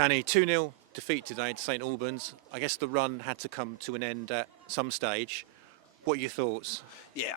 Danny, 2-0 defeat today to St Albans. I guess the run had to come to an end at some stage. What are your thoughts? Yeah,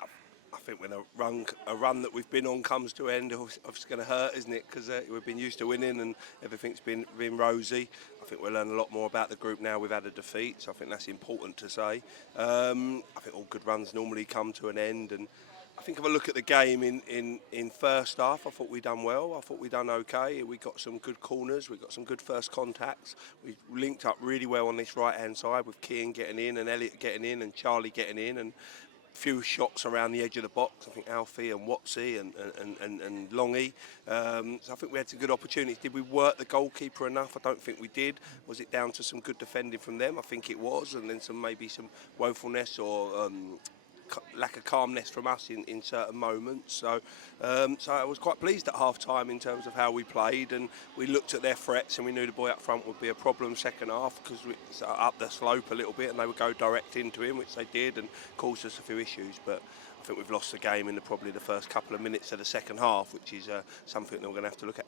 I think when a run that we've been on comes to an end, it's going to hurt, isn't it? Because we've been used to winning and everything's been rosy. I think we'll learn a lot more about the group now we've had a defeat, so I think that's important to say. I think all good runs normally come to an end, and I think if I look at the game in first half, I thought we done well. I thought we done okay. We got some good corners. We got some good first contacts. We linked up really well on this right-hand side with Keane getting in and Elliot getting in and Charlie getting in, and a few shots around the edge of the box. I think Alfie and Watsy and Longy. So I think we had some good opportunities. Did we work the goalkeeper enough? I don't think we did. Was it down to some good defending from them? I think it was, and then maybe some woefulness or lack of calmness from us in certain moments. So I was quite pleased at half-time in terms of how we played, and we looked at their threats and we knew the boy up front would be a problem second half because we up the slope a little bit and they would go direct into him, which they did, and caused us a few issues. But I think we've lost the game in probably the first couple of minutes of the second half, which is something that we're going to have to look at.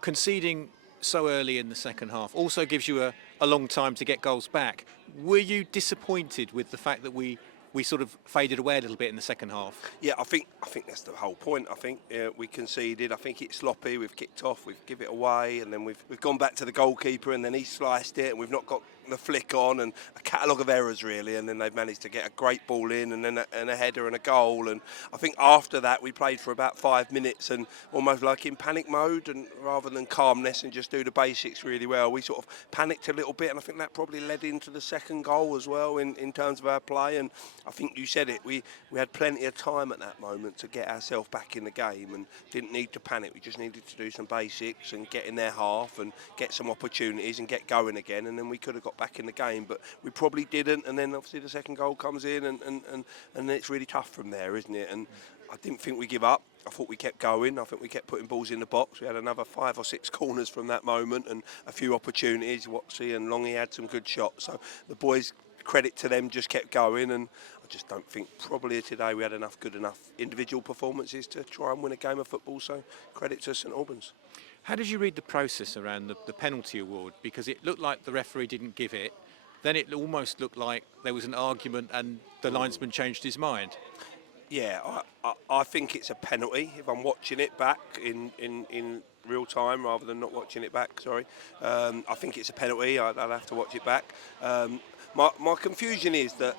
Conceding so early in the second half also gives you a long time to get goals back. Were you disappointed with the fact that we sort of faded away a little bit in the second half? Yeah, I think that's the whole point. I think we conceded. I think it's sloppy. We've kicked off. We've given it away, and then we've gone back to the goalkeeper, and then he sliced it, and we've not got the flick on, and a catalogue of errors really. And then they've managed to get a great ball in, and then a header and a goal. And I think after that we played for about 5 minutes, and almost like in panic mode, and rather than calmness and just do the basics really well, we sort of panicked a little bit, and I think that probably led into the second goal as well in terms of our play. And I think you said it, we had plenty of time at that moment to get ourselves back in the game and didn't need to panic. We just needed to do some basics and get in their half and get some opportunities and get going again, and then we could have got back in the game, but we probably didn't. And then obviously the second goal comes in, and it's really tough from there, isn't it? And I didn't think we give up. I thought we kept going. I think we kept putting balls in the box. We had another 5 or 6 corners from that moment and a few opportunities. Watsy and Longy had some good shots. So the boys, credit to them, just kept going, and I just don't think probably today we had good enough individual performances to try and win a game of football. So credit to St Albans. How did you read the process around the penalty award? Because it looked like the referee didn't give it. Then it almost looked like there was an argument and the linesman changed his mind. Yeah, I think it's a penalty. If I'm watching it back in real time rather than not watching it back, sorry. I think it's a penalty. I'll have to watch it back. My confusion is that,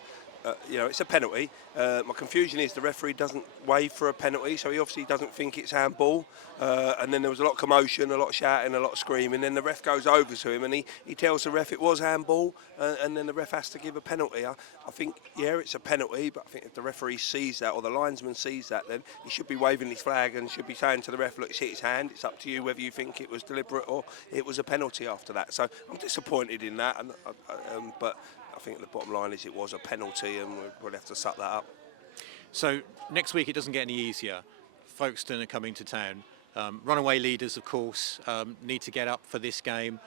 it's a penalty. My confusion is the referee doesn't wave for a penalty, so he obviously doesn't think it's handball. And then there was a lot of commotion, a lot of shouting, a lot of screaming. Then the ref goes over to him and he tells the ref it was handball, and then the ref has to give a penalty. I think, yeah, it's a penalty, but I think if the referee sees that or the linesman sees that, then he should be waving his flag and should be saying to the ref, look, it's hit his hand. It's up to you whether you think it was deliberate or it was a penalty after that. So I'm disappointed in that, but I think the bottom line is it was a penalty, and we'll have to suck that up. So next week it doesn't get any easier. Folkestone are coming to town. Runaway leaders, of course, need to get up for this game.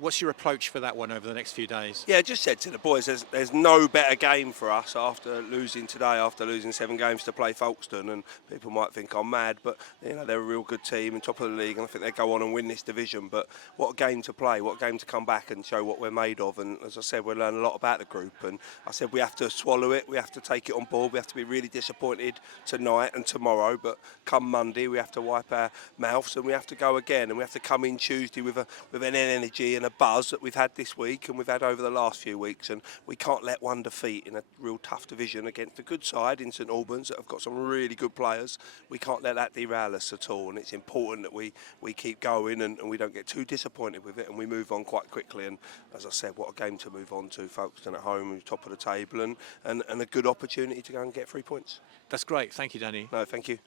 What's your approach for that one over the next few days? Yeah, I just said to the boys, there's no better game for us after losing today, after losing 7 games to play Folkestone. And people might think I'm mad, but they're a real good team and top of the league, and I think they go on and win this division. But what a game to play, what a game to come back and show what we're made of. And as I said, we'll learn a lot about the group. And I said we have to swallow it, we have to take it on board, we have to be really disappointed tonight and tomorrow. But come Monday, we have to wipe our mouths and we have to go again. And we have to come in Tuesday with an energy and a buzz that we've had this week and we've had over the last few weeks, and we can't let one defeat in a real tough division against a good side in St Albans that have got some really good players. We can't let that derail us at all, and it's important that we keep going and we don't get too disappointed with it and we move on quite quickly. And as I said, what a game to move on to. Folkestone at home, top of the table, and a good opportunity to go and get 3 points. That's great. Thank you, Danny. No, thank you.